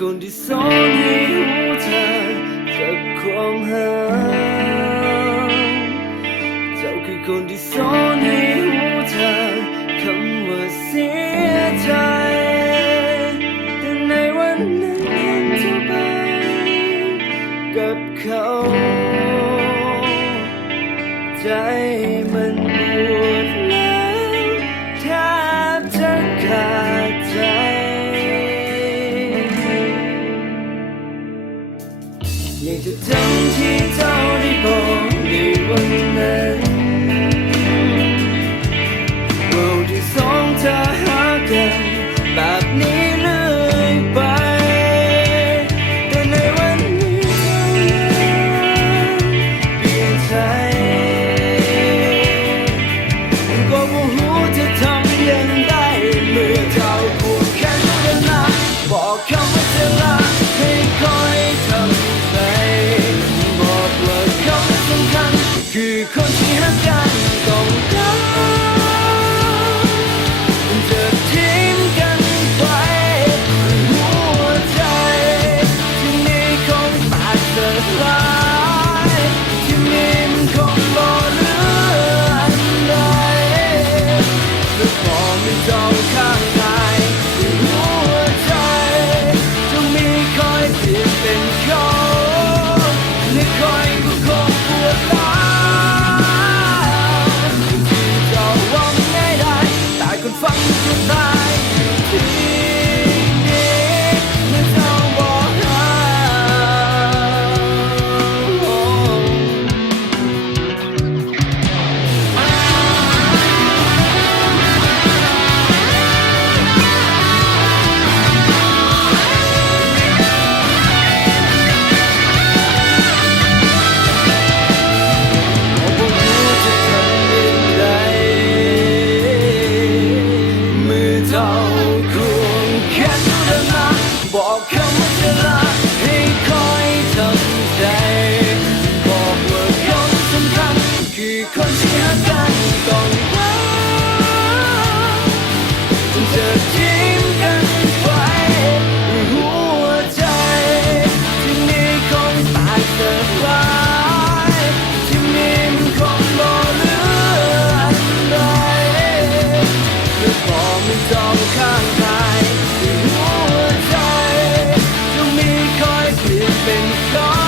คนที่สอนให้รู้ทันกับความหาเจ้าคือคนที่สอนให้รู้ทันคำว่าเสียใจแต่ในวันนั้นเห็นเธอไปกับเขาใจมันปวดแล้วแทบจะขาดใจอยากจะจำที่เจ้าได้บอกในวันนั้นเราที่สองจะหากันแบบนี้เรื่อยไปแต่ในวันนี้เปลี่ยนใจก็บ่รู้จะทำยังไงเมื่อเจ้าควงแขนเดินหน้าบอกคำว่าจะลาให้คอยทำใจบอกว่าคำสำคัญคือคนที่รักกันต้องการจะทิ้งกันไปหัวใจที่มีคงแตกสลายที่มีมันคงบ่เหลืออันใดและพอไม่เจ้าข้างกายหัวใจจะมีคอยเปลี่ยนเป็นเขาและคอยก็คงปวดร้าวที่เจ้าหวังไม่ได้แต่คนฟังจนตายที่นี้เมื่อเจ้าบอกหาบ่รู้จะทำยังไงเมื่อเจ้าควงแขนเดินมาบอกคำว่าจะลาให้คอยทำใจบอกว่าคนสำคัญคือคนที่รักกันต้องการจะทิ้งกันไปหัวใจที่มีคงแตกสลายที่มีมันคงบ่เหลืออันใดและพอไม่ต้องข้างกายหัวใจจะมีคอยเปลี่ยนเป็นเขา